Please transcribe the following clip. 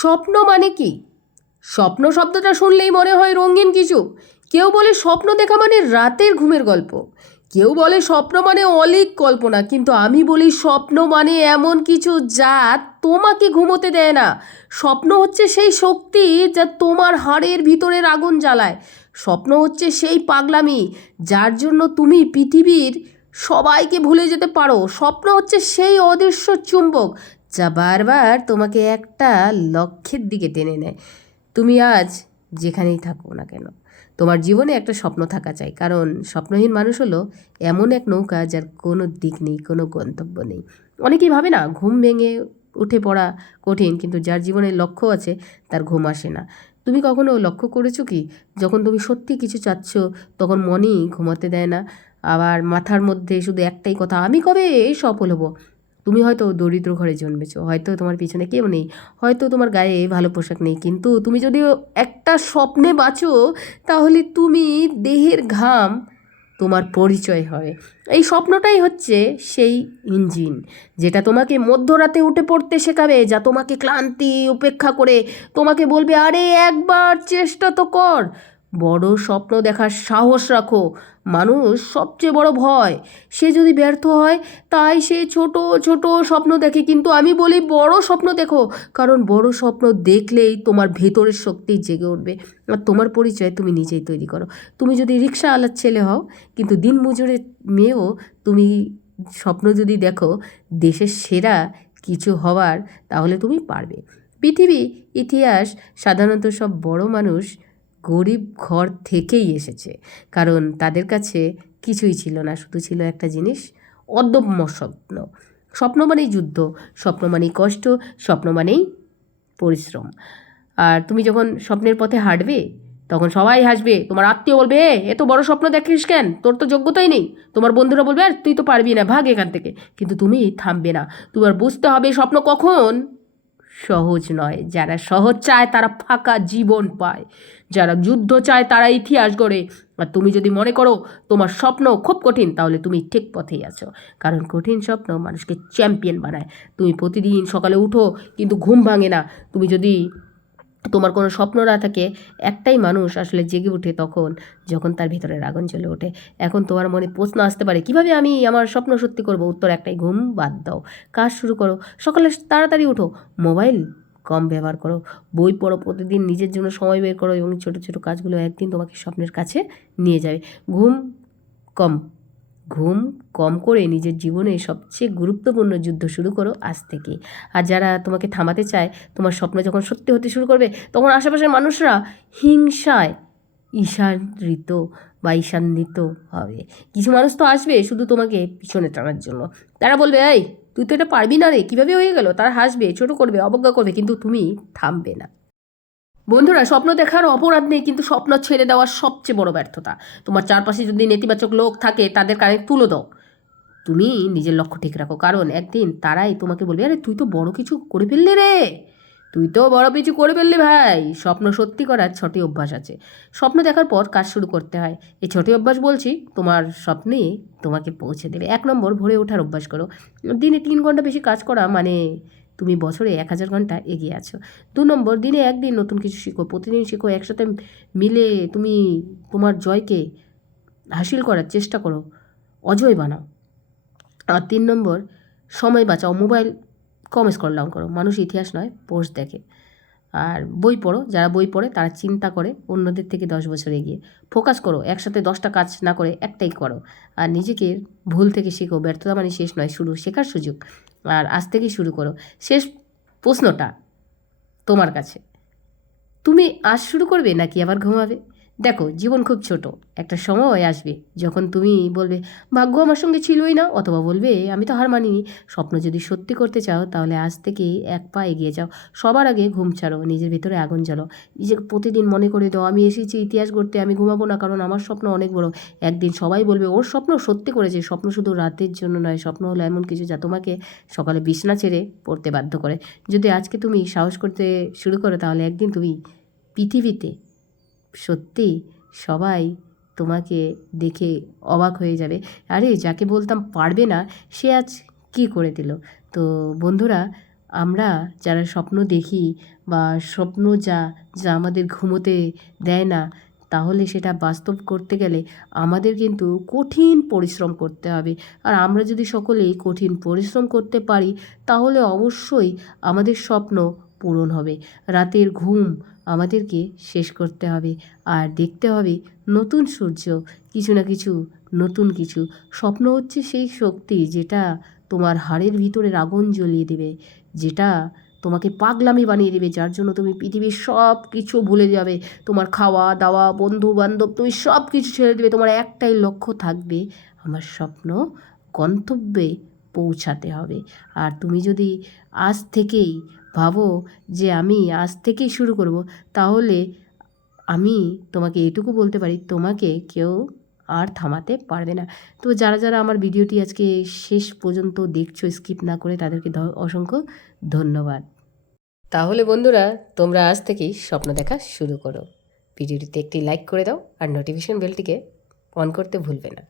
স্বপ্ন মানে কি? স্বপ্ন শব্দটা শুনলেই মনে হয় রঙিন কিছু। কেউ বলে স্বপ্ন দেখা মানে রাতের ঘুমের গল্প। কেউ বলে স্বপ্ন মানে অলিক কল্পনা, কিন্তু আমি বলি স্বপ্ন মানে এমন কিছু যা তোমাকে ঘুমোতে দেয় না। স্বপ্ন হচ্ছে সেই শক্তি যা তোমার হাড়ের ভিতরের আগুন জ্বালায়। স্বপ্ন হচ্ছে সেই পাগলামি যার জন্য তুমি পৃথিবীর সবাইকে ভুলে যেতে পারো। স্বপ্ন হচ্ছে সেই অদৃশ্য চুম্বক যা বারবার তোমাকে একটা লক্ষ্যের দিকে টেনে নেয়। তুমি আজ যেখানেই থাকো না কেন, তোমার জীবনে একটা স্বপ্ন থাকা চাই। কারণ স্বপ্নহীন মানুষ হলো এমন এক নৌকা যার কোনো দিক নেই, কোনো গন্তব্য নেই। অনেকেই ভাবে না, ঘুম ভেঙে উঠে পড়া কঠিন, কিন্তু যার জীবনে লক্ষ্য আছে, তার ঘুম আসে না। তুমি কখনো লক্ষ্য করেছ কি, যখন তুমি সত্যি কিছু চাচ্ছ, তখন মনই ঘুমাতে দেয় না? আবার মাথার মধ্যে শুধু একটাই কথা, আমি কবে সফল হব? তুমি হয়তো দরিদ্র ঘরে জন্মেছো, হয়তো তোমার পিছনে কেউ নেই, হয়তো তোমার গায়ে ভালো পোশাক নেই, কিন্তু তুমি যদি একটা স্বপ্নে বাঁচো, তাহলে তুমি দেহের ঘাম তোমার পরিচয় হয়। এই স্বপ্নটাই হচ্ছে সেই ইঞ্জিন, যেটা তোমাকে মধ্যরাতে উঠে পড়তে শেখাবে, যা তোমাকে ক্লান্তি, উপেক্ষা করে তোমাকে বলবে, আরে একবার চেষ্টা তো কর। বড় স্বপ্ন দেখার সাহস রাখো মানুষ সবচেয়ে বড় ভয়। সে যদি ব্যর্থ হয়, তাই সে ছোট ছোট স্বপ্ন দেখে। কিন্তু আমি বলি, বড় স্বপ্ন দেখো। কারণ বড় স্বপ্ন দেখলেই তোমার ভেতরের শক্তি জেগে উঠবে। আর তোমার পরিচয় তুমি নিজেই তৈরি করো। তুমি যদি রিক্সা আলার ছেলে হও, কিন্তু দিন মজুরের মেয়েও তুমি স্বপ্ন যদি দেখো, দেশের সেরা কিছু হওয়ার, তাহলে তুমি পারবে। পৃথিবী, ইতিহাস, সাধারণত সব বড় মানুষ গরিব ঘর থেকেই এসেছে। কারণ তাদের কাছে কিছুই ছিল না শুধু ছিল একটা জিনিস অদম্য স্বপ্ন স্বপ্ন মানেই যুদ্ধ স্বপ্ন মানেই কষ্ট স্বপ্ন মানেই পরিশ্রম। আর তুমি যখন স্বপ্নের পথে হাঁটবে তখন সবাই হাসবে তোমার আত্মীয় বলবে "এ, এত বড় স্বপ্ন দেখিস কেন? তোর তো যোগ্যতাই নেই। তোমার বন্ধুরা বলবে আর তুই তো পারবি না ভাগ এখান থেকে। কিন্তু তুমি থামবে না। তোমার বুঝতে হবে স্বপ্ন কখন? সহজ নয়। যারা সহজ চায়, তারা ফাঁকা জীবন পায়। যারা যুদ্ধ চায়, তারা ইতিহাস গড়ে। আর তুমি যদি মনে করো, তোমার স্বপ্ন খুব কঠিন, তাহলে তুমি ঠিক পথেই আছো। কারণ কঠিন স্বপ্ন মানুষকে চ্যাম্পিয়ন বানায়। তুমি প্রতিদিন সকালে উঠো, কিন্তু ঘুম ভাঙে না। তুমি যদি তোমার কোনো স্বপ্ন না থাকে, একটাই মানুষ আসলে জেগে ওঠে তখন, যখন তার ভিতরের আগুন চলে ওঠে। এখন তোমার মনে প্রশ্ন আসতে পারে, কীভাবে আমি আমার স্বপ্ন সত্যি করব? উত্তর একটাই, ঘুম বাদ দাও। কাজ শুরু করো। সকালে তাড়াতাড়ি ওঠো মোবাইল কম ব্যবহার করো। বই পড়ো প্রতিদিন, নিজের জন্য সময় বের করো এবং ছোটো ছোটো কাজগুলো একদিন তোমাকে স্বপ্নের কাছে নিয়ে যাবে। ঘুম কম। ঘুম কম করে নিজের জীবনে সবচেয়ে গুরুত্বপূর্ণ যুদ্ধ শুরু করো আজ থেকে। আর যারা তোমাকে থামাতে চায়, তোমার স্বপ্ন যখন সত্যি হতে শুরু করবে, তখন আশেপাশের মানুষরা হিংসায় ঈশান্বিত বা ঈশান্বিত হবে। কিছু মানুষ তো আসবে শুধু তোমাকে পিছনে টানার জন্য। তারা বলবে, এই, তুই তো এটা পারবি না রে। কীভাবে হয়ে গেল? তারা হাসবে, ছোট করবে, অবজ্ঞা করবে, কিন্তু তুমি থামবে না। বন্ধুরা, স্বপ্ন দেখার অপরাধ নেই, কিন্তু স্বপ্ন ছেড়ে দেওয়ার সবচেয়ে বড় ব্যর্থতা। তোমার চারপাশে যদি নেতিবাচক লোক থাকে, তাদের কানে তুলে দাও। তুমি নিজের লক্ষ্য ঠিক রাখো, কারণ একদিন তারাই তোমাকে বলবে, আরে, তুই তো বড় কিছু করে ফেললি রে! তুই তো বড় কিছু করে ফেললি ভাই! স্বপ্ন সত্যি করার ছটি অভ্যাস আছে। স্বপ্ন দেখার পর কাজ শুরু করতে হয়। এই ছটি অভ্যাস বলছি, তোমার স্বপ্নে তোমাকে পৌঁছে দেবে। এক নম্বর, ভোরে ওঠার অভ্যাস করো। দিনে তিন ঘণ্টা বেশি কাজ করা মানে তুমি বছরে এক হাজার ঘণ্টা এগিয়ে আছো। দু নম্বর, দিনে একদিন নতুন কিছু শিখো, প্রতিদিন শিখো, একসাথে মিলে তুমি তোমার জয়কে হাসিল করার চেষ্টা করো, অজয় বানাও। আর তিন নম্বর, সময় বাঁচাও, মোবাইল কম স্কল ডাউন করো, মানুষ ইতিহাস নয় পোস্ট দেখে। আর বই পড়ো, যারা বই পড়ে তারা চিন্তা করে অন্যদের থেকে দশ বছর এগিয়ে। ফোকাস করো, একসাথে দশটা কাজ না করে একটাই করো। আর নিজেকে ভুল থেকে শেখো, ব্যর্থতা মানে শেষ নয়, শুরু, শেখার সুযোগ। আর আজ থেকেই শুরু করো। শেষ প্রশ্নটা তোমার কাছে। তুমি আজ শুরু করবে নাকি আবার ঘুমাবে? দেখো, জীবন খুব ছোট। একটা সময় আসবে যখন তুমি বলবে, ভাগ্য আমার সঙ্গে ছিলই না, অথবা বলবে, আমি তো হার মানিনি। স্বপ্ন যদি সত্যি করতে চাও, তাহলে আজ থেকে এক পা এগিয়ে যাও। সবার আগে ঘুম ছাড়ো, নিজের ভিতরে আগুন জ্বালো নিজেকে প্রতিদিন মনে করে দাও, আমি এসেছি ইতিহাস গড়তে, আমি ঘুমাবো না, কারণ আমার স্বপ্ন অনেক বড়। একদিন সবাই বলবে, ওর স্বপ্ন সত্যি করেছে, স্বপ্ন শুধু রাতের জন্য নয়, স্বপ্ন হলো এমন কিছু যা তোমাকে সকালে বিছনা ছেড়ে পড়তে বাধ্য করে। যদি আজকে তুমি সাহস করতে শুরু করো, তাহলে একদিন তুমি পৃথিবীতে সত্যি সবাই তোমাকে দেখে অবাক হয়ে যাবে। আরে, যাকে বলতাম পারবে না, সে আজ কী করে দিল? তো বন্ধুরা, আমরা যারা স্বপ্ন দেখি বা স্বপ্ন যা যা আমাদের ঘুমোতে দেয় না, তাহলে সেটা বাস্তব করতে গেলে আমাদের কিন্তু কঠিন পরিশ্রম করতে হবে। আর আমরা যদি সকলেই কঠিন পরিশ্রম করতে পারি, তাহলে অবশ্যই আমাদের স্বপ্ন পূরণ হবে। রাতের ঘুম আমাদেরকে শেষ করতে হবে আর দেখতে হবে নতুন সূর্য, কিছু না কিছু নতুন কিছু। স্বপ্ন হচ্ছে সেই শক্তি যেটা তোমার হাড়ের ভিতরের আগুন জ্বলিয়ে দেবে, যেটা তোমাকে পাগলামি বানিয়ে দেবে, যার জন্য তুমি পৃথিবীর সব কিছু ভুলে যাবে। তোমার খাওয়া, দাওয়া বন্ধু বান্ধব তুমি সব কিছু ছেড়ে দেবে। তোমার একটাই লক্ষ্য থাকবে, আমার স্বপ্ন গন্তব্যে পৌঁছাতে হবে। আর তুমি যদি আজ থেকেই ভাবো যে আমি আজ থেকেই শুরু করব, তাহলে আমি তোমাকে এটুকু বলতে পারি, তোমাকে কেউ আর থামাতে পারবে না। তো যারা যারা আমার ভিডিওটি আজকে শেষ পর্যন্ত দেখছ স্কিপ না করে, তাদেরকে অসংখ্য ধন্যবাদ। তাহলে বন্ধুরা, তোমরা আজ থেকেই স্বপ্ন দেখা শুরু করো। ভিডিওটিতে একটি লাইক করে দাও আর নোটিফিকেশন বেলটিকে অন করতে ভুলবে না।